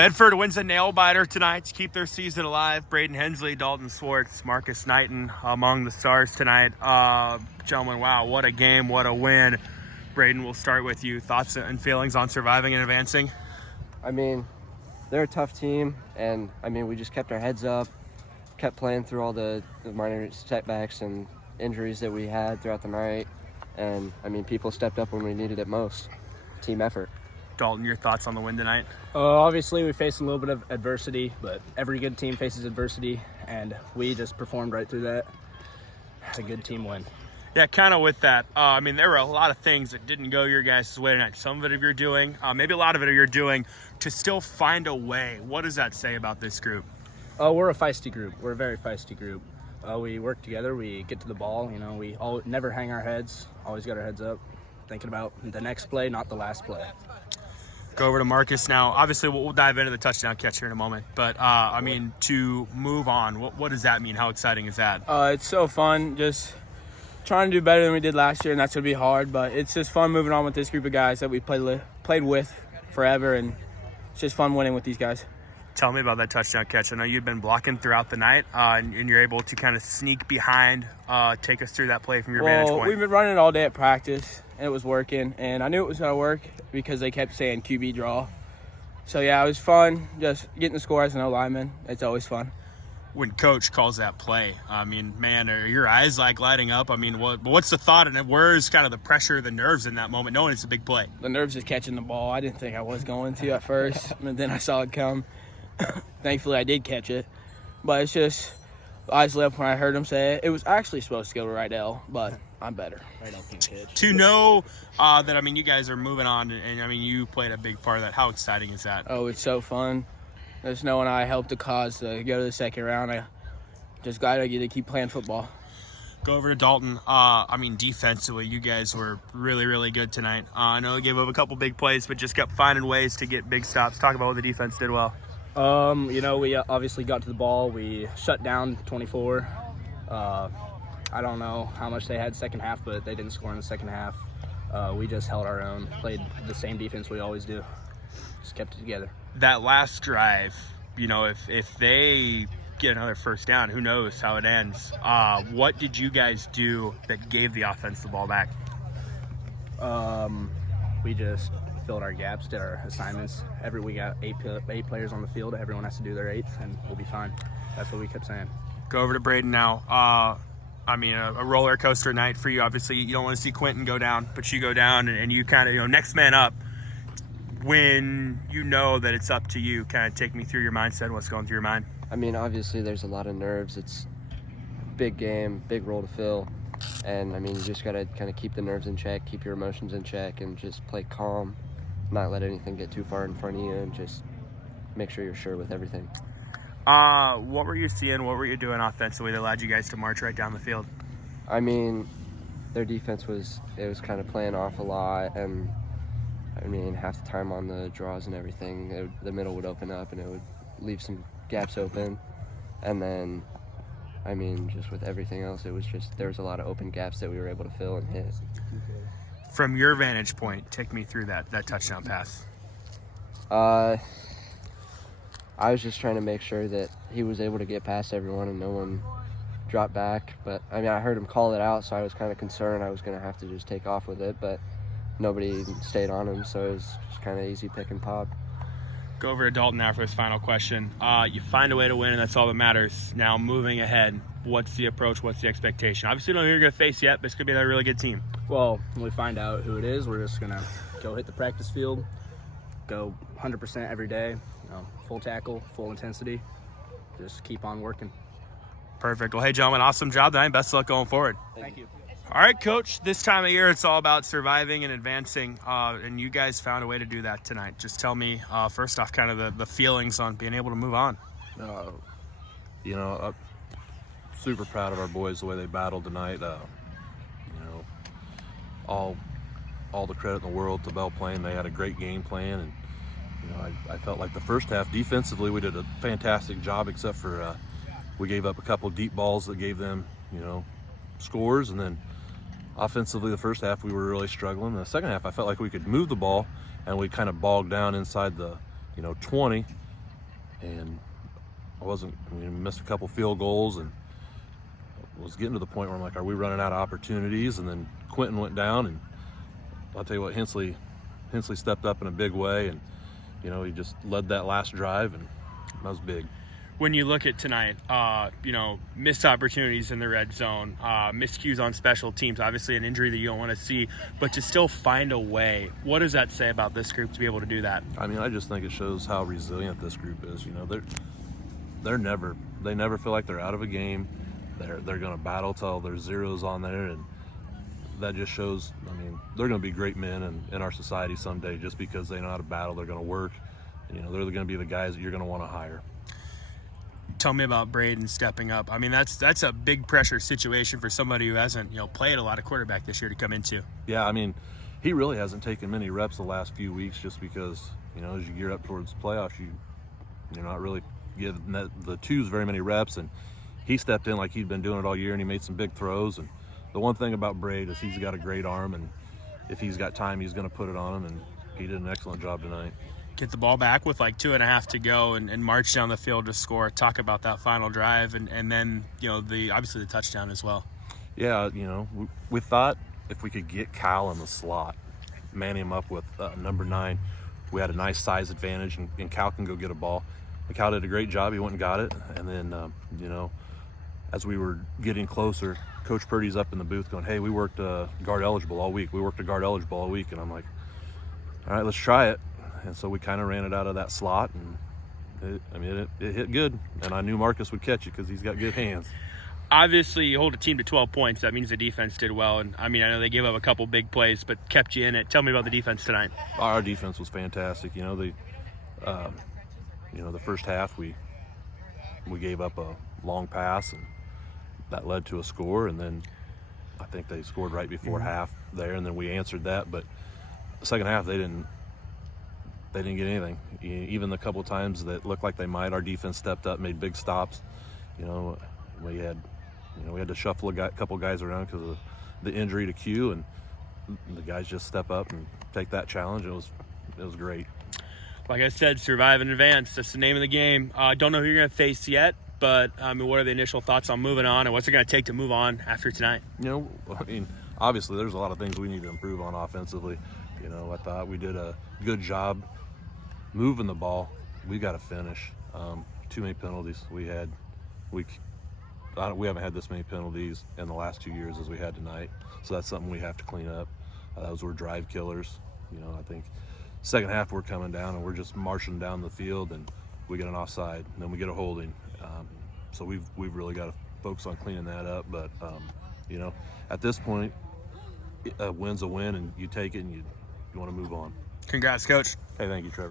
Bedford wins a nail-biter tonight to keep their season alive. Braden Hensley, Dalton Swartz, Marcus Knighton among the stars tonight. Gentlemen, wow, what a game, what a win. Braden, we'll start with you. Thoughts and feelings on surviving and advancing? I mean, they're a tough team, and, we just kept our heads up, kept playing through all the minor setbacks and injuries that we had throughout the night. And, people stepped up when we needed it most. Team effort. Dalton, your thoughts on the win tonight? Obviously, we faced a little bit of adversity, but every good team faces adversity, and we just performed right through that. A good team win. Yeah, kind of with that. There were a lot of things that didn't go your guys' way tonight. Some of it you're doing, maybe a lot of it you're doing to still find a way. What does that say about this group? We're a feisty group. We're a very feisty group. We work together. We get to the ball. We never hang our heads. Always got our heads up, thinking about the next play, not the last play. Go over to Marcus now. Obviously, we'll dive into the touchdown catch here in a moment. But, to move on, what does that mean? How exciting is that? It's so fun. Just trying to do better than we did last year, and that's going to be hard. But it's just fun moving on with this group of guys that we played with forever, and it's just fun winning with these guys. Tell me about that touchdown catch. I know you've been blocking throughout the night, and you're able to kind of sneak behind. Take us through that play from your vantage point. We've been running it all day at practice, and it was working. And I knew it was going to work because they kept saying QB draw. So, yeah, it was fun just getting the score as an O-lineman. It's always fun. When Coach calls that play, man, are your eyes lighting up? What's the thought, and where's kind of the pressure, the nerves in that moment, knowing it's a big play? The nerves of catching the ball. I didn't think I was going to at first, and then I saw it come. Thankfully, I did catch it, but it's just eyes lit up when I heard him say it. It was actually supposed to go to Rydell, but I'm better. To know that, you guys are moving on, and you played a big part of that. How exciting is that? Oh, it's so fun. Just knowing I helped the cause to go to the second round. I just glad I get to keep playing football. Go over to Dalton. Defensively, you guys were really, really good tonight. I know you gave up a couple big plays, but just kept finding ways to get big stops. Talk about what the defense did well. We obviously got to the ball. We shut down 24. I don't know how much they had second half, but they didn't score in the second half. We just held our own, played the same defense we always do. Just kept it together. That last drive, if they get another first down, who knows how it ends. What did you guys do that gave the offense the ball back? We just filled our gaps, did our assignments. We got eight players on the field. Everyone has to do their eighth, and we'll be fine. That's what we kept saying. Go over to Braden now. A roller coaster night for you. Obviously, you don't want to see Quentin go down, but you go down and you kind of, next man up. When you know that it's up to you, kind of take me through your mindset, what's going through your mind? Obviously there's a lot of nerves. It's a big game, big role to fill. And, you just got to kind of keep the nerves in check, keep your emotions in check, and just play calm, not let anything get too far in front of you, and just make sure you're sure with everything. What were you seeing? What were you doing offensively that allowed you guys to march right down the field? Their defense was kind of playing off a lot, and half the time on the draws and everything, the middle would open up and it would leave some gaps open. And then, just with everything else, it was just there was a lot of open gaps that we were able to fill and hit. From your vantage point, take me through that touchdown pass. I was just trying to make sure that he was able to get past everyone and no one dropped back. But, I heard him call it out, so I was kind of concerned I was going to have to just take off with it. But nobody stayed on him, so it was just kind of easy pick and pop. Go over to Dalton now for his final question. You find a way to win, and that's all that matters. Now, moving ahead, what's the approach? What's the expectation? Obviously, we don't know who you're going to face yet, but it's going to be another really good team. Well, when we find out who it is, we're just going to go hit the practice field, go 100% every day, full tackle, full intensity, just keep on working. Perfect. Well, hey, gentlemen, awesome job tonight. Best of luck going forward. Thank you. All right, Coach, this time of year, it's all about surviving and advancing, and you guys found a way to do that tonight. Just tell me, first off, kind of the feelings on being able to move on. I'm super proud of our boys, the way they battled tonight. All the credit in the world to Belle Plaine. They had a great game plan, and I felt like the first half defensively we did a fantastic job, except for we gave up a couple deep balls that gave them scores, and then offensively the first half we were really struggling. The second half I felt like we could move the ball, and we kind of bogged down inside the 20, and missed a couple field goals and was getting to the point where I'm like, are we running out of opportunities? And then Quentin went down, and I'll tell you what, Hensley stepped up in a big way, and he just led that last drive, and that was big. When you look at tonight, missed opportunities in the red zone, miscues on special teams, obviously an injury that you don't want to see, but to still find a way, what does that say about this group to be able to do that? I mean, I just think it shows how resilient this group is. They never feel like they're out of a game. They're going to battle till there's zeros on there, and that just shows, they're going to be great men in our society someday just because they know how to battle. They're going to work. They're going to be the guys that you're going to want to hire. Tell me about Braden stepping up. I mean, that's a big pressure situation for somebody who hasn't, played a lot of quarterback this year to come into. Yeah, he really hasn't taken many reps the last few weeks just because, as you gear up towards playoffs, you're not really giving the twos very many reps, and he stepped in like he'd been doing it all year, and he made some big throws. And the one thing about Braid is he's got a great arm, and if he's got time, he's going to put it on him, and he did an excellent job tonight. Get the ball back with like 2.5 to go and march down the field to score. Talk about that final drive and then obviously the touchdown as well. Yeah, we thought if we could get Cal in the slot, man him up with number 9, we had a nice size advantage, and Cal can go get a ball. And Cal did a great job. He went and got it, and then as we were getting closer, Coach Purdy's up in the booth going, "Hey, we worked guard eligible all week. And I'm like, "All right, let's try it." And so we kind of ran it out of that slot, and it hit good. And I knew Marcus would catch it because he's got good hands. Obviously, you hold a team to 12 points. That means the defense did well. And, I know they gave up a couple big plays, but kept you in it. Tell me about the defense tonight. Our defense was fantastic. The first half we gave up a long pass, and that led to a score. And then I think they scored right before half there, and then we answered that. But the second half, they didn't get anything. Even the couple times that looked like they might, our defense stepped up, made big stops. We had to shuffle a couple guys around because of the injury to Q, and the guys just step up and take that challenge. It was great. Like I said, survive and advance. That's the name of the game. Don't know who you're going to face yet, but what are the initial thoughts on moving on, and what's it going to take to move on after tonight? Obviously there's a lot of things we need to improve on offensively. I thought we did a good job moving the ball. We got to finish. Too many penalties. We haven't had this many penalties in the last 2 years as we had tonight. So that's something we have to clean up. Those were drive killers. I think second half we're coming down and we're just marching down the field, and we get an offside, and then we get a holding. So we've really got to focus on cleaning that up. But at this point, a win's a win, and you take it and you want to move on. Congrats, Coach. Hey, thank you, Trevor.